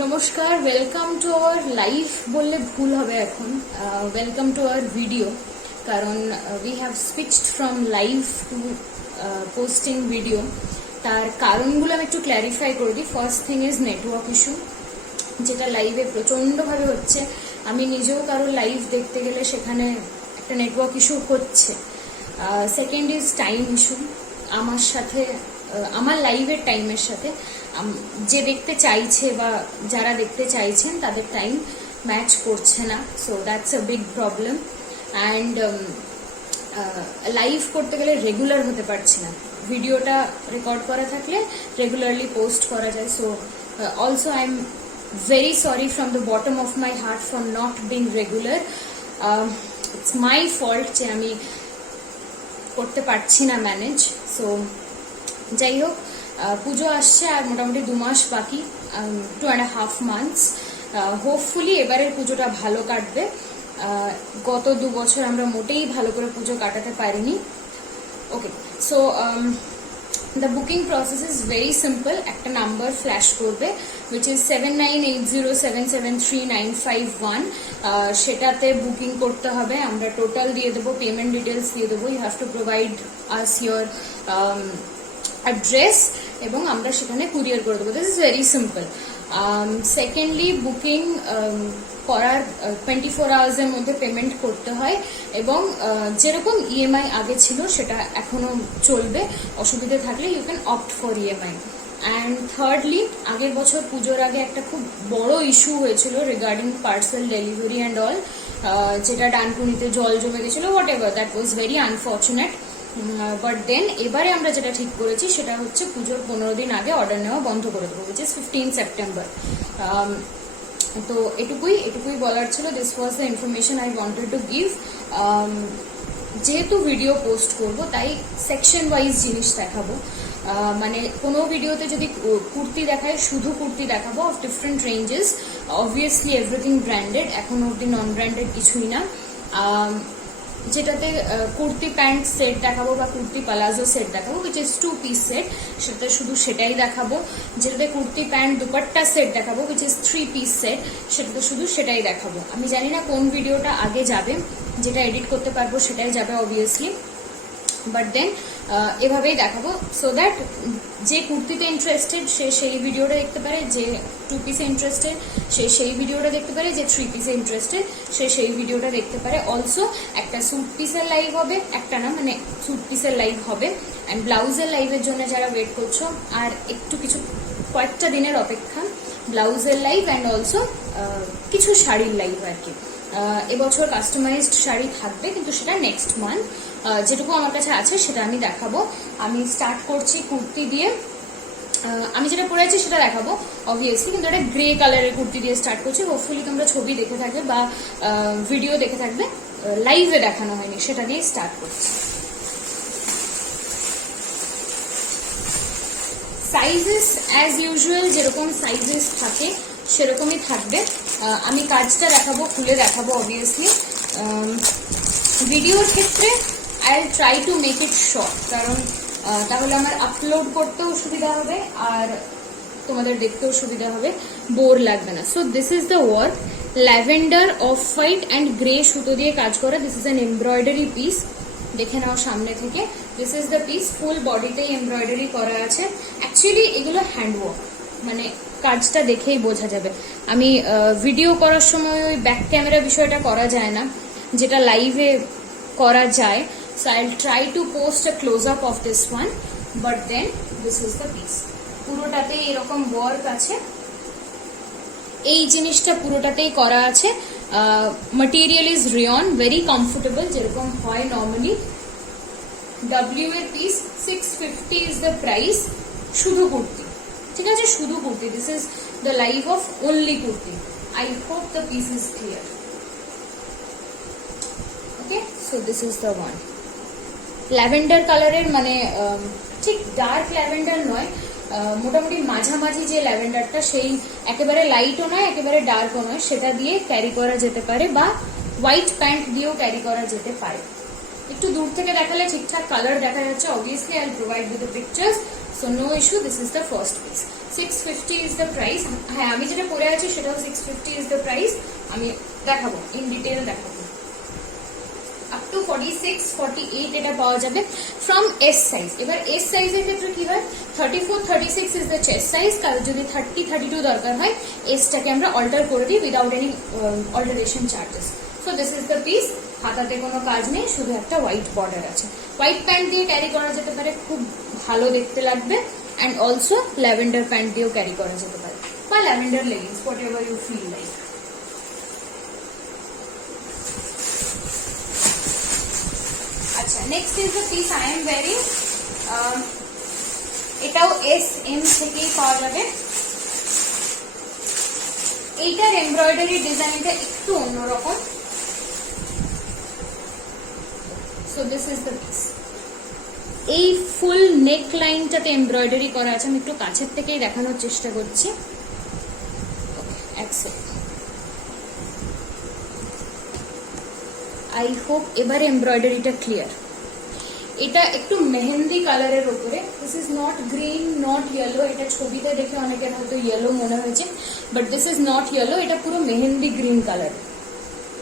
নমস্কার, welcome to our live বললে ভুল হবে এখন, ওয়েলকাম টু আওয়ার ভিডিও। কারণ we have switched from live to posting video. তার কারণগুলো আমি একটু ক্ল্যারিফাই করে দিই। First thing is network issue, যেটা লাইভে প্রচণ্ডভাবে হচ্ছে। আমি নিজেও কারো লাইভ দেখতে গেলে সেখানে একটা নেটওয়ার্ক ইস্যু হচ্ছে। Second is time issue. আমার সাথে আমার লাইভের টাইমের সাথে যে দেখতে চাইছে বা যারা দেখতে চাইছেন তাদের টাইম ম্যাচ করছে না। So that's a big problem. And live করতে গেলে রেগুলার হতে পারছি না। ভিডিওটা রেকর্ড করা থাকলে রেগুলারলি পোস্ট করা যায়। So also I am very sorry from the bottom of my heart for not being regular. It's my fault যে আমি করতে পারছি না ম্যানেজ। সো যাই হোক, পুজো আসছে আর মোটামুটি 2 মাস বাকি, 2.5 months। হোপফুলি এবারের পুজোটা ভালো কাটবে। গত 2 বছর আমরা মোটেই ভালো করে পুজো কাটাতে পারিনি। Okay, so the booking process is very simple. একটা নাম্বার ফ্ল্যাশ করবে which is 7980773951। সেটাতে বুকিং করতে হবে। আমরা টোটাল দিয়ে দেবো, পেমেন্ট ডিটেলস দিয়ে দেবো। You have to provide us your address এবং আমরা সেখানে কুরিয়ার করে দেবো। This is very simple. Secondly, booking করার 24 hours এর মধ্যে পেমেন্ট করতে হয় এবং যেরকম ইএমআই আগে ছিল সেটা এখনো চলবে। অসুবিধা থাকলে you can opt for EMI. And thirdly, আগের বছর পুজোর আগে একটা খুব বড় ইস্যু হয়েছিল regarding parcel delivery and all, যেটা ডানকুনিতে জল জমে গেছিলো। Whatever, that was very unfortunate. But then এবারে আমরা যেটা ঠিক করেছি সেটা হচ্ছে পুজোর 15 দিন আগে অর্ডার নেওয়া বন্ধ করে দেবো, উইচ ইজ 15 September। তো এটুকুই বলার ছিল। This was the information I wanted to give. যেহেতু ভিডিও পোস্ট করব তাই সেকশন ওয়াইজ জিনিস দেখাবো। মানে কোনো ভিডিওতে যদি কুর্তি দেখায়, শুধু কুর্তি দেখাবো of different ranges. Obviously everything branded, এখনো অব্দি নন ব্র্যান্ডেড কিছুই না। যেটাতে কুর্তি প্যান্ট সেট দেখাবো বা কুর্তি পালাজো সেট দেখাবো, উইচ ইজ 2 piece সেট, সেটা শুধু সেটাই দেখাবো। যেটাতে কুর্তি প্যান্ট দুপাট্টা সেট দেখাবো, উইচ ইজ 3 piece সেট, সেটাতে শুধু সেটাই দেখাবো। আমি জানি না কোন ভিডিওটা আগে যাবে, যেটা এডিট করতে পারবো সেটাই যাবে অবভিয়াসলি। বাট দেন এভাবেই দেখাবো, সো দ্যাট যে কুর্তিতে ইন্টারেস্টেড সে সেই ভিডিওটা দেখতে পারে, যে 2 piece ইন্টারেস্টেড সে সেই ভিডিওটা দেখতে পারে, যে 3 piece ইন্টারেস্টেড সে সেই ভিডিওটা দেখতে পারে। অলসো একটা স্যুট পিসের লাইভ হবে, একটা না মানে স্যুট পিসের লাইভ হবে। অ্যান্ড ব্লাউজের লাইভের জন্য যারা ওয়েট করছো, আর একটু কয়েকটা দিনের অপেক্ষা, ব্লাউজের লাইভ অ্যান্ড অলসো কিছু শাড়ির লাইভ আর কি। এবছর কাস্টমাইজড শাড়ি থাকবে, কিন্তু সেটা নেক্সট মান্থ। যেটুকু আমার কাছে আছে সেটা আমি দেখাবো। আমি স্টার্ট করছি কুর্তি দিয়ে। আমি যেটা পরে আছি সেটা দেখাবো অবভিয়াসলি, কিন্তু একটা গ্রে কালারের কুর্তি দিয়ে স্টার্ট করছি। হোপফুলি তোমরা ছবি দেখে থাকবে বা ভিডিও দেখে থাকবে, লাইভে দেখানো হয়নি, সেটা দিয়ে স্টার্ট করছি। সাইজেস অ্যাজ ইউজুয়াল যেরকম সাইজেস থাকে সেরকমই থাকবে। আমি কাজটা দেখাবো, খুলে দেখাবো অবভিয়াসলি। ভিডিওর ক্ষেত্রে I will try to make it short, কারণ তাহলে আমার আপলোড করতেও সুবিধা হবে আর তোমাদের দেখতেও সুবিধা হবে, বোর লাগবে না। So this is the work. Lavender, off white and grey সুতো দিয়ে কাজ করা। This is an embroidery piece, দেখে নাও সামনে থেকে। This is the piece, full বডিতেই এমব্রয়ডারি করা আছে। অ্যাকচুয়ালি এগুলো হ্যান্ডওয়ার্ক, মানে কাজটা দেখেই বোঝা যাবে। আমি ভিডিও করার সময় ওই ব্যাক ক্যামেরা বিষয়টা করা যায় না, যেটা লাইভে করা যায়। So I'll try to post a close-up of this one, but then this is the piece. পুরোটাতেই এরকম ওয়ার্ক আছে, এই জিনিসটা পুরোটাতেই করা আছে। material is rayon, very comfortable, যেরকম হয় নর্মালি। W এর পিস, 650 is the price। শুধু কুর্তি, ঠিক আছে, শুধু kurti. This is the live of only kurti. I hope the piece is clear. Okay, so this is the one. Lavender কালারের, মানে ঠিক ডার্ক ল্যাভেন্ডার নয়, মোটামুটি মাঝামাঝি যে ল্যাভেন্ডারটা, সেই একেবারে লাইটও নয় একেবারে ডার্কও নয়, সেটা দিয়ে ক্যারি করা যেতে পারে, বা হোয়াইট প্যান্ট দিয়েও ক্যারি করা যেতে পারে। একটু দূর থেকে দেখালে ঠিকঠাক কালার দেখা যাচ্ছে। Obviously I will provide with the pictures, so no issue. This is the first piece. 650 is the price. হ্যাঁ, আমি যেটা পরে আছি সেটাও 650 ইজ দ্য প্রাইস। আমি দেখাবো, ইন ডিটেল দেখাবো। আপ টু 46, 48 এটা পাওয়া যাবে ফ্রম এস সাইজ। এবার এস সাইজের ক্ষেত্রে কি হয়, 34, 36 ইজ দ্য চেস্ট সাইজ। কারণ যদি 30, 32 দরকার হয়, এসটাকে আমরা অল্টার করে দিই without any alteration charges. So this is the piece. হাতাতে কোনো কাজ নেই, শুধু একটা হোয়াইট বর্ডার আছে। হোয়াইট প্যান্ট দিয়ে ক্যারি করা যেতে পারে, খুব ভালো দেখতে লাগবে। অ্যান্ড অলসো ল্যাভেন্ডার প্যান্ট দিয়েও ক্যারি করা যেতে পারে, বা lavender leggings, whatever you feel like. আচ্ছা, next is the piece I am wearing. এটাও এস এম থেকেই পাওয়া যাবে। এইটার এমব্রয়ডারি ডিজাইনটা একটু অন্যরকম। So this is the piece. এই ফুল নেক লাইনটাতে এমব্রয়ডারি করা আছে। আমি একটু কাছের থেকেই দেখানোর চেষ্টা করছি। আই হোপ এবার এমব্রয়ডারিটা ক্লিয়ার। এটা একটু মেহেন্দি কালারের উপরে। This is not green, not yellow. এটা ছবিতে দেখে অনেকের হয়তো ইয়েলো মনে হয়েছে, but this is not yellow, এটা পুরো mehendi green colour.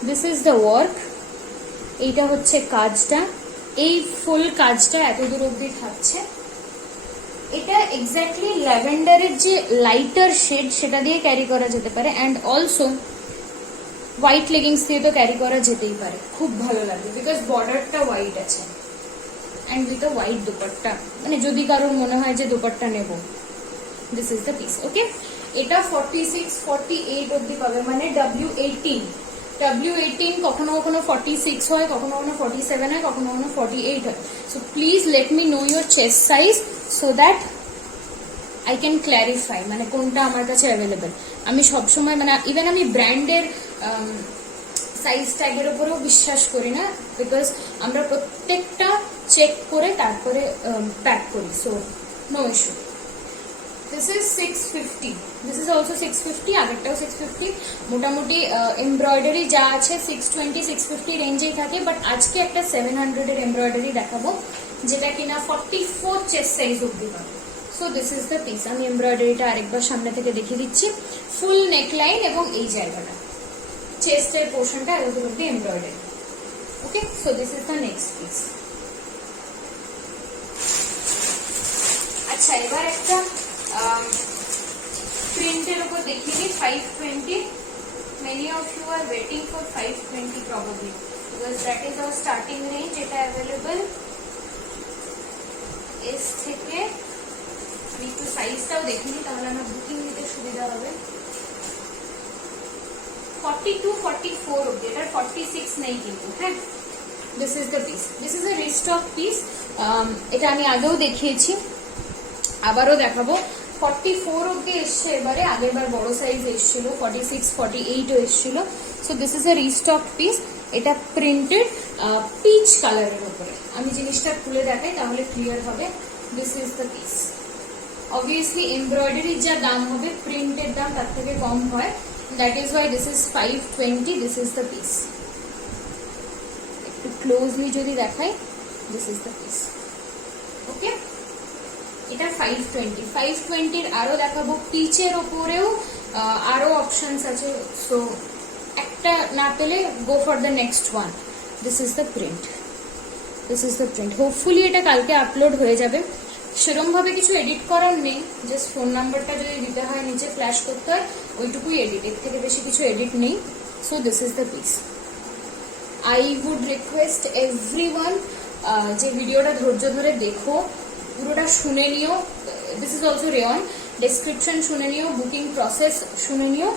This is the work. এইটা হচ্ছে কাজটা। এই ফুল কাজটা এত দূর অব্দি থাকছে। এটা এক্স্যাক্টলি ল্যাভেন্ডারের যে লাইটার শেড সেটা দিয়ে ক্যারি করা যেতে পারে। অ্যান্ড অলসো হোয়াইট লেগিংস দিয়ে তো ক্যারি করা যেতেই পারে, খুব ভালো লাগবে বিকজ বর্ডারটা হোয়াইট আছে। And with a white dupatta, মানে যদি কারোর মনে হয় যে দুপাট্টা নেব, this is the piece. Okay, এটা 46, 48 অব্দি পাবে, মানে W18। W18 কখনো কখনো 46 হয়, কখনো কখনো 47 হয়, কখনো কখনো 48 হয়। So please let me no your chest size so that I can clarify মানে কোনটা আমার কাছে অ্যাভেলেবেল। আমি সবসময় মানে ইভেন আমি ব্র্যান্ডের সাইজ ট্যাগের উপরেও বিশ্বাস করি না, বিকজ আমরা প্রত্যেকটা চেক করে তারপরে প্যাক করি। So no issue. This is 650, this is also 650, আগেরটাও 650। মোটামুটি এমব্রয়ডারি যা আছে 620, 650 রেঞ্জেই থাকে। বাট আজকে একটা 700 এর এমব্রয়ডারি দেখাবো, যেটা কিনা 44 চেস্ট সাইজ অব্দি পাবে। So this is the piece. আমি এমব্রয়ডারিটা আরেকবার সামনে থেকে দেখিয়ে দিচ্ছি। ফুল নেকলাইন এবং এই জায়গাটা, চেস্টের পোর্শনটা এত দূর অব্দি embroidery. Okay, so this is the next piece. আচ্ছা, এবার একটা প্রিন্টের উপর দেখিয়ে দিই। 520, many of you are waiting for 520 probably because that is our starting range. এটা available এস থেকে। আমি একটু সাইজটাও দেখিনি, তাহলে আমার বুকিং নিতে সুবিধা হবে। 42, 44 অব্দি, এটা 46 নেই কিন্তু। হ্যাঁ, this is the piece. This is a restock piece. এটা আমি আগেও দেখিয়েছি, আবারও দেখাবো। 44 অব্দি এসছে এবারে, আগেরবার বড় সাইজ এসেছিল, 46, 48 এসেছিল। So this is a restock piece. এটা প্রিন্টেড পিচ কালারের উপরে। আমি জিনিসটা খুলে দেখাই তাহলে ক্লিয়ার হবে। This is the piece. Obviously এমব্রয়ডারির যা দাম হবে প্রিন্টের দাম তার থেকে কম হয়, that is why this is 520। This is the piece. একটু ক্লোজলি যদি দেখাই, this is the piece. Okay, এটা 520। 520 আরো দেখাবো। পিচের ওপরেও আরো অপশনস আছে। সো একটা না পেলে go for the next one. This is the print, this is the print. Hopefully এটা কালকে আপলোড হয়ে যাবে। সেরকম ভাবে কিছু এডিট করার নেই, জাস্ট ফোন নাম্বারটা যদি দিতে হয়, নিচে ফ্ল্যাশ করতে হয়, ওইটুকুই এডিট, এর থেকে বেশি কিছু এডিট নেই। So this is the piece. I would request everyone যে ভিডিওটা ধৈর্য ধরে দেখো, পুরোটা শুনে নিও। This is also rayon. Description শুনে নিও, বুকিং প্রসেস শুনে নিও,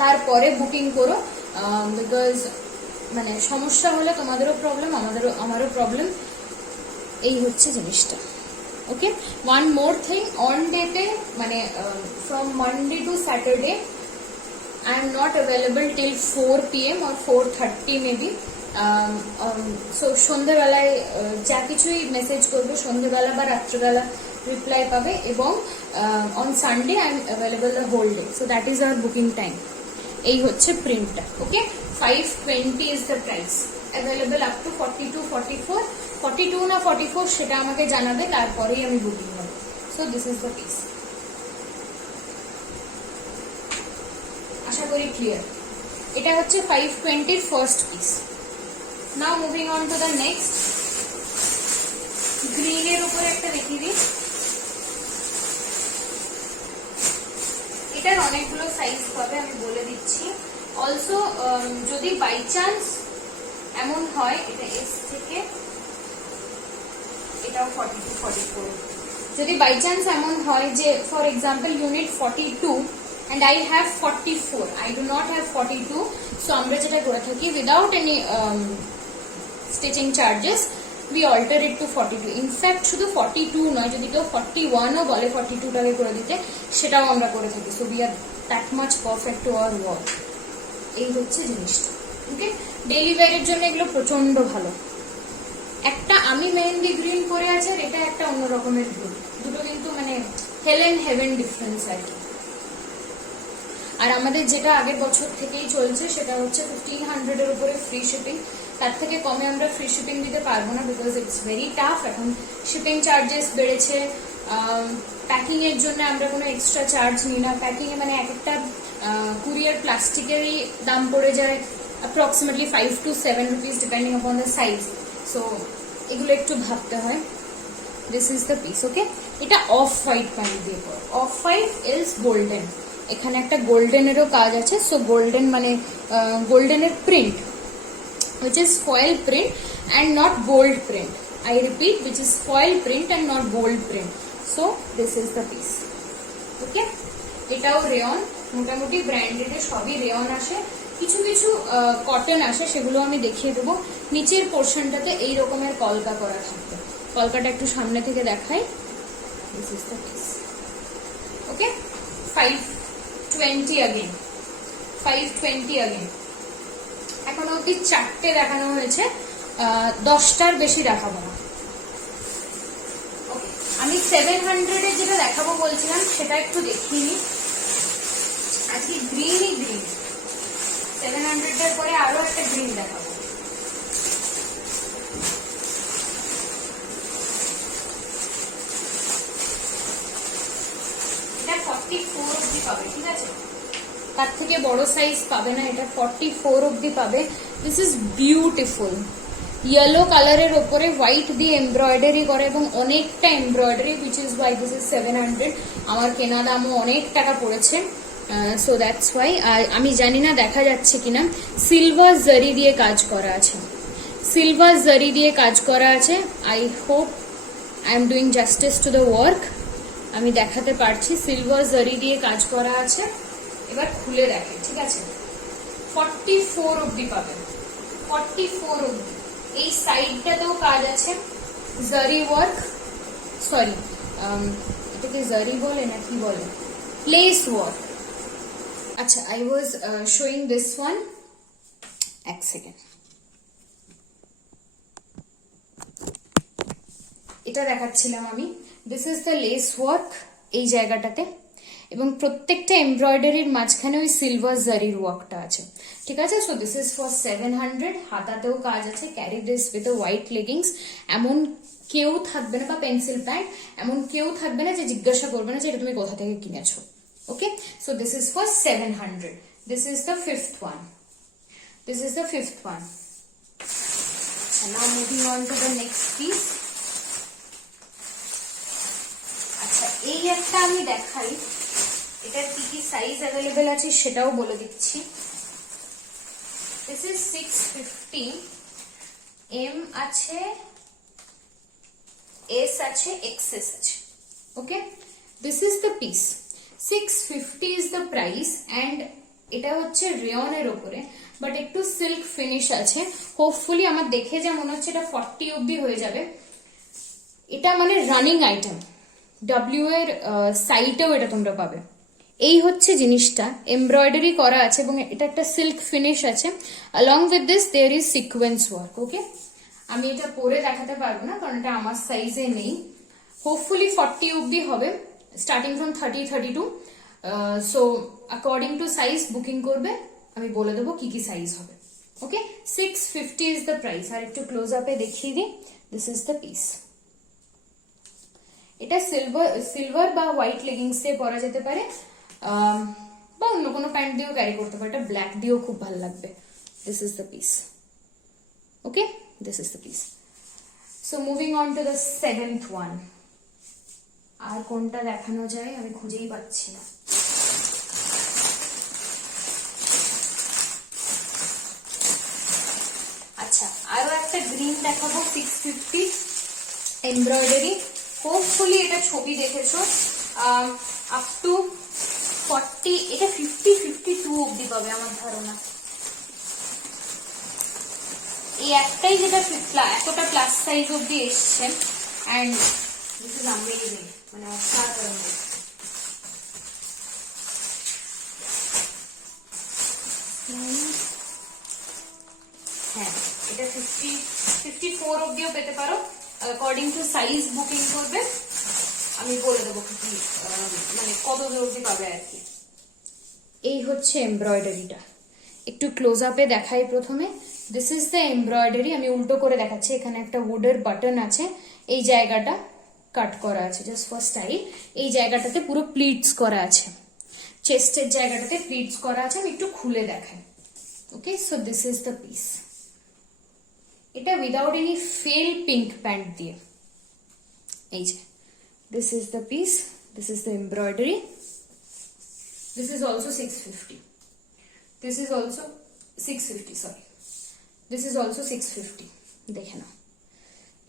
তারপরে বুকিং করো। বিকজ মানে সমস্যা হলে তোমাদেরও প্রবলেম, আমারও প্রবলেম। এই হচ্ছে জিনিসটা। ওকে, ওয়ান মোর থিং, অন ডেতে মানে from Monday to Saturday I am not available till 4 PM or 4:30 maybe. So সন্ধ্যেবেলায় যা কিছুই মেসেজ করবে সন্ধ্যেবেলা বা রাত্রেবেলা রিপ্লাই পাবে, এবং on Sunday I am available the whole day. So that is our booking time. এই হচ্ছে প্রিন্টটা। Okay, 520 is the price. Available up to 42, 44। 42 না 44 সেটা আমাকে জানাবে, তারপরেই আমি বুকিং নেব। So this is the piece. আশা করি ক্লিয়ার। এটা হচ্ছে 520 first piece. Now moving on to the next, গ্রিনের উপরে একটা দেখিয়ে দিই। এটার অনেকগুলো সাইজ পাবে, আমি বলে দিচ্ছি। অলসো যদি বাই চান্স এমন হয়, এটা এস থেকে এটাও 42 44, যদি বাই চান্স এমন হয় যে for example unit 42 and I have 44, I do not have 42, so আমরা যেটা করে থাকি without any stitching charges we alter it to 42. in fact শুধু 42 নয়, যদি কেউ 41 ও বলে 42 টাকে করে দিতে, সেটাও আমরা করে থাকি। so we are that much perfect to our work. এই হচ্ছে জিনিসটা। ওকে, ডেইলি ওয়্যারের জন্য এগুলো প্রচন্ড ভালো। একটা আমি মেহেন্দি গ্রিন পরে আছে, আর এটা একটা অন্য রকমের গ্রিন, দুটো কিন্তু মানে হেল এন্ড হেভেন ডিফারেন্স আর কি। আর আমাদের যেটা আগের বছর থেকেই চলছে সেটা হচ্ছে 1500 এর উপরে ফ্রি শিপিং। তার থেকে কমে আমরা ফ্রি শিপিং দিতে পারবো না, বিকজ ইটস ভেরি টাফ। এখন শিপিং চার্জেস বেড়েছে, প্যাকিং এর জন্য আমরা কোনো এক্সট্রা চার্জ নিই না। প্যাকিং এ মানে এক একটা কুরিয়ার প্লাস্টিকেরই দাম পড়ে যায় approximately 5 to 7 rupees depending upon the size. So এগুলো একটু ভাবতে হয়। This is the piece. Okay, এটা অফ হোয়াইট প্যান্ট দিয়ে পর, অফ হোয়াইট ইজ গোল্ডেন। এখানে একটা গোল্ডেনেরও কাজ আছে। সো গোল্ডেন মানে গোল্ডেনের print, which is foil print and not bold print. I repeat, which is foil print and not bold print. So this is the piece. Okay, এটাও rayon, মোটামুটি branded সবই rayon আসে, কিছু কিছু কটন আসে, সেগুলো আমি দেখিয়ে দেবো। নিচের পোর্শনটাতে এই রকমের কলকা করা থাকবে। কলকাটা একটু সামনে থেকে দেখাই। This is the piece. Okay, 520 again, 520 again. এখন অব্দি 4টে দেখানো হয়েছে, 10টার বেশি দেখাবো না। ওকে, আমি 700 এর যেটা দেখাবো বলছিলাম সেটা একটু দেখিয়ে নিই। আজকে গ্রিনই গ্রিন, 700 এর পরে আরো একটা গ্রিন দেখাবো। এটা 44 অব্দি পাবে, ঠিক আছে? তার থেকে বড় সাইজ পাবে না, এটা 44 অব্দি পাবে। This is beautiful. ইয়েলো কালারের ওপরে হোয়াইট দিয়ে এমব্রয়ডারি করে এবং অনেকটা embroidery, which is why this is 700। আমার কেনা দামও অনেক টাকা পড়েছে, সো দ্যাটস ওয়াই। আর আমি জানি না দেখা যাচ্ছে কিনা, সিলভার জারি দিয়ে কাজ করা আছে, সিলভার জারি দিয়ে কাজ করা আছে। I hope I am doing justice to the work. আমি দেখাতে পারছি সিলভার জারি দিয়ে কাজ করা আছে। এবার খুলে দেখে, ঠিক আছে? 44 অব্দি পাবেন, 44 অব্দি। এই সাইডটাতেও কাজ আছে, জারি ওয়ার্ক, সরি এটাকে জারি বলে না কি বলে, লেস ওয়ার্ক। আচ্ছা, I was showing this one, এক সেকেন্ড। এটা দেখাচ্ছিলাম আমি। This is the less work এই জায়গাটাতে, এবং প্রত্যেকটা এমব্রয়ডারির মাঝখানে ওই সিলভার জারির ওয়ার্কটা আছে, ঠিক আছে? So this is for 700। হাতাতেও কাজ আছে, carry this with a white leggings. এমন কেউ থাকবে না, বা পেন্সিল প্যান্ট, এমন কেউ থাকবে না যে জিজ্ঞাসা করবে না যে এটা তুমি কোথা থেকে কিনেছো। Okay, so this is for 700। This is the fifth one, this is the fifth one. Now moving on to the next piece. আচ্ছা, এই একটা আমি দেখাই, এটার কি কি সাইজ অ্যাভেলেবেল আছে সেটাও বলে দিচ্ছি। দিস ইজ 650, এম আছে, এস আছে, এক্সএস আছে। Okay, this is the piece. 650 is the price, and এটা হচ্ছে রেয়নের ওপরে, বাট একটু সিল্ক ফিনিশ আছে। হোপফুলি আমার দেখে যা মনে হচ্ছে এটা 40 অব্দি হয়ে যাবে। এটা মানে রানিং আইটেম, ডাব্লিউ এর সাইটেও এটা তোমরা পাবে। এই হচ্ছে জিনিসটা, এমব্রয়ডারি করা আছে এবং এটা একটা সিল্ক ফিনিশ আছে। along with this there is sequence work. ওকে, আমি এটা পরে দেখাতে পারবো না কারণ এটা আমার সাইজে নেই। হোপফুলি 40 অব্দি হবে, starting from 30-32। So according to size booking করবে, আমি বলে দেবো কি কি সাইজ হবে। ওকে, 650 ইজ দ্য প্রাইস। আর একটু ক্লোজ আপে দেখিয়ে দিই, দিস ইজ দ্য পিস। এটা সিলভার বা হোয়াইট লেগিংস দিয়ে পরা যেতে পারে, বা অন্য কোনো প্যান্ট দিয়েও ক্যারি করতে পারো, এটা ব্ল্যাক দিয়েও খুব ভালো লাগবে। This is the piece. Okay, this is the piece. So moving on to the 7th one. আর কোনটা দেখানো যায় আমি খুঁজেই পাচ্ছি না। আচ্ছা, আরো একটা গ্রিন দেখাবো 650 এমব্রয়ডারি। হোপফুলি এটা ছবি দেখেছো, আপ টু 40, এটা 50-52 অব্দি পাবে আমার ধারণা। এই একটাই যেটা এতটা প্লাস সাইজ অব্দি এসছে, অ্যান্ড দিস ইজ অ্যামেজিং, মানে অসাধারণ। হ্যাঁ, এটা 54 অব্দিও পেতে পারো, অ্যাকর্ডিং টু সাইজ বুকিং করবে, আমি বলে দেবো কি মানে কত অব্দি পাবে আর কি। এই হচ্ছে এমব্রয়ডারিটা, একটু ক্লোজ আপে দেখাই প্রথমে। দিস ইজ দ্য এমব্রয়ডারি, আমি উল্টো করে দেখাচ্ছি। এখানে একটা উডের বাটন আছে, এই জায়গাটা কাট করা আছে জাস্ট ফর স্টাইল। এই জায়গাটাতে পুরো প্লিটস করা আছে, চেস্টের জায়গাটাতে প্লিটস করা আছে। আমি একটু খুলে দেখাই। Okay, so this is the piece. এটা without any pale pink pant দিয়ে। এই যে this is the piece, this is the embroidery. This is also 650. This is also 650, sorry. This is also 650. দেখে নাও,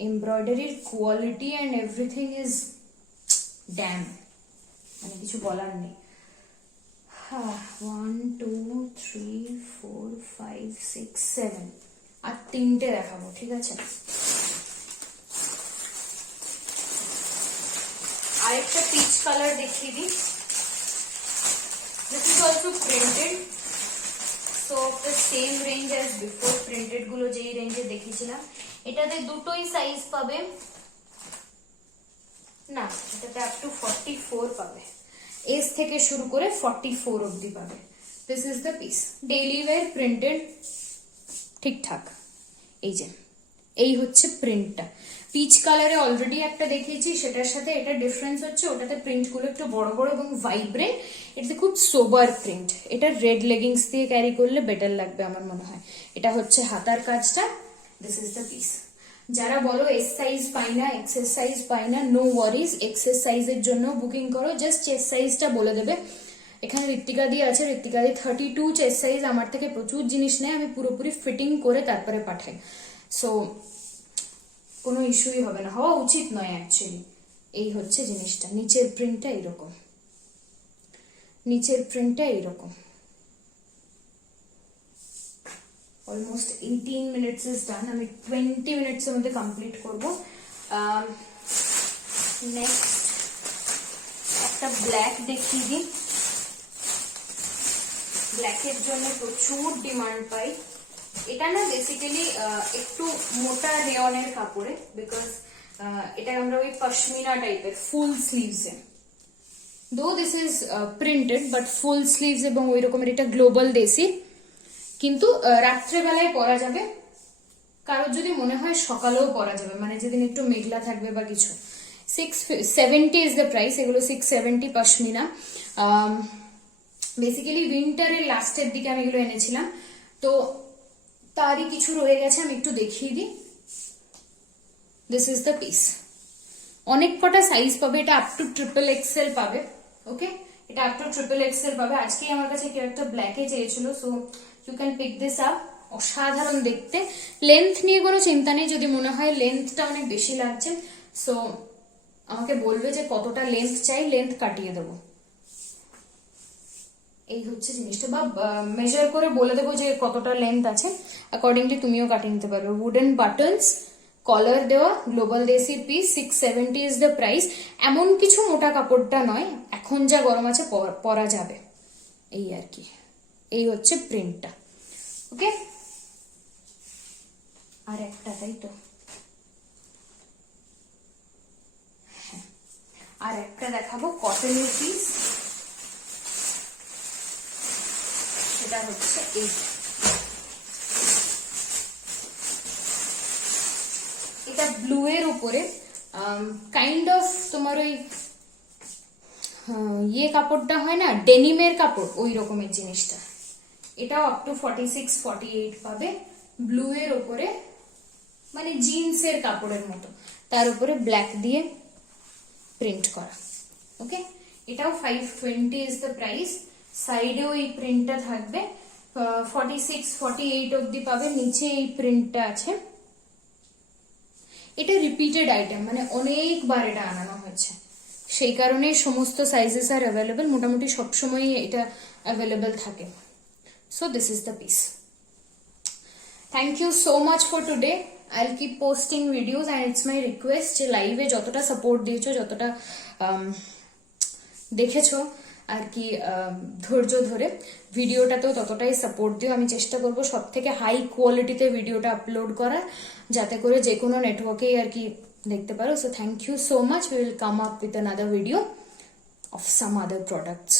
এমব্রয়ডারির quality and everything is damn, মানে কিছু বলার নেই। 1 2 3 4 5 6 7 আর 3টে দেখাবো, ঠিক আছে? আরেকটা পিচ কালার দেখিয়ে দিই। This is also printed, so the same range as before. Printed গুলো যেই রেঞ্জে দেখিয়েছিলাম, এটাতে দুটোই সাইজ পাবে না, এটাতে আপ টু 44 পাবে, এস থেকে শুরু করে 44 অবধি পাবে। This is the piece, daily wear printed, ঠিকঠাক। এই যে এই হচ্ছে প্রিন্টটা। পিচ কালারে অলরেডি একটা দেখিয়েছি, সেটার সাথে এটা ডিফারেন্স হচ্ছে ওটাতে প্রিন্ট গুলো একটু বড় বড় এবং ভাইব্রেন্ট, এটাতে খুব সোবার প্রিন্ট। এটা রেড লেগিংস দিয়ে ক্যারি করলে বেটার লাগবে আমার মনে হয়। এটা হচ্ছে হাতার কাজটা। This is the piece. যারা বলো এস সাইজ পাই না, এক্সেস সাইজ পাই না, নো ওয়ারিজ, এক্সেস সাইজের জন্য বুকিং করো, জাস্ট চেস্ট সাইজটা বলে দেবে। এখানে ঋত্বিকা দিয়ে আছে, ঋত্বিকা দিয়ে 32 চেস্ট সাইজ আমার থেকে প্রচুর জিনিস নেয়, আমি পুরোপুরি ফিটিং করে তারপরে পাঠাই। সো কোনো ইস্যুই হবে না, হওয়া উচিত নয় অ্যাকচুয়ালি। এই হচ্ছে জিনিসটা, নিচের প্রিন্টটা এইরকম, নিচের প্রিন্টটা এইরকম। অলমোস্ট 18 মিনিটস ইজ ডান, আমি 20 মিনিটসের মধ্যে কমপ্লিট করবো। নেক্সট একটা ব্ল্যাক দেখিয়ে দিই। ব্ল্যাকের জন্য প্রচুর ডিমান্ড পাই। এটা না বেসিক্যালি একটু মোটা রেয়নের কাপড়ে, বিকজ এটা আমরা ওই পশমিনা টাইপের ফুল স্লিভসে, though this is printed but full sleeves এবং ওই রকমের। এটা গ্লোবাল দেশি, কিন্তু রাত্রেবেলায় পরা যাবে, কারোর যদি মনে হয় সকালেও পরা যাবে, মানে যেদিন একটু মেঘলা থাকবে বা কিছু। 670 ইজ দ্য প্রাইস, এগুলো 670 পশমিনা। বেসিক্যালি উইন্টারের লাস্টের দিকে আমি এগুলো এনেছিলাম, তো তারই কিছু রয়ে গেছে, আমি একটু দেখিয়ে দিই। This is the piece. অনেক কটা সাইজ পাবে, এটা আপ টু ট্রিপল এক্সেল পাবে। ওকে, এটা আপ টু ট্রিপল এক্সেল পাবে। আজকেই আমার কাছে কেউ একটা ব্ল্যাকে চেয়েছিল, so you can pick this up. অসাধারণ দেখতে। লেন্থ নিয়ে কোনো চিন্তা নেই, যদি মনে হয় লেন্থটা অনেক বেশি লাগছে, সো আমাকে বলবে যে কতটা লেন্থ চাই, লেন্থ কাটিয়ে দেবো। এই হচ্ছে জিনিসটা, বা মেজার করে বলে দেবো যে কতটা লেন্থ আছে, অ্যাকর্ডিংলি তুমিও কাটিয়ে নিতে পারবে। উডেন বাটনস, কলার দেওয়া, গ্লোবাল দেশি পিস, 670 ইজ দ্য প্রাইস। এমন কিছু মোটা কাপড়টা নয়, এখন যা গরম আছে পরা যাবে, এই আর কি। এই হচ্ছে প্রিন্টটা। ওকে, আর একটা, তাই তো? হ্যাঁ, আর একটা দেখাবো কটনের পিস, সেটা হচ্ছে এই। এটা ব্লু এর উপরে কাইন্ড অফ তোমার ওই ইয়ে কাপড়টা হয় না, ডেনিমের কাপড়, ওই রকমের জিনিসটা। এটাও আপ টু 46-48 পাবে। ব্লু এর ওপরে, মানে জিন্সের কাপড়ের মতো, তার উপরে ব্ল্যাক দিয়ে প্রিন্ট করা। ওকে, এটাও 520 ইজ দ্য প্রাইস। সাইডেও এই প্রিন্টটা থাকবে, 46-48 অব্দি পাবে। নিচে এই প্রিন্টটা আছে। এটা রিপিটেড আইটেম, মানে অনেকবার এটা আনানো হয়েছে, সেই কারণে সমস্ত সাইজেস আর অ্যাভেলেবেল, মোটামুটি সবসময় এটা অ্যাভেলেবেল থাকে। So this is the piece. Thank you so much for today. I will keep posting videos and it's my request যে লাইভে যতটা সাপোর্ট দিয়েছো, যতটা দেখেছো আর কি ধৈর্য ধরে, ভিডিওটাতেও ততটাই সাপোর্ট দিও। আমি চেষ্টা করবো সব থেকে হাই কোয়ালিটিতে ভিডিওটা আপলোড করার, যাতে করে যে কোনো নেটওয়ার্কেই আর কি দেখতে পারো। So thank you so much. We will come up with another video of some other products.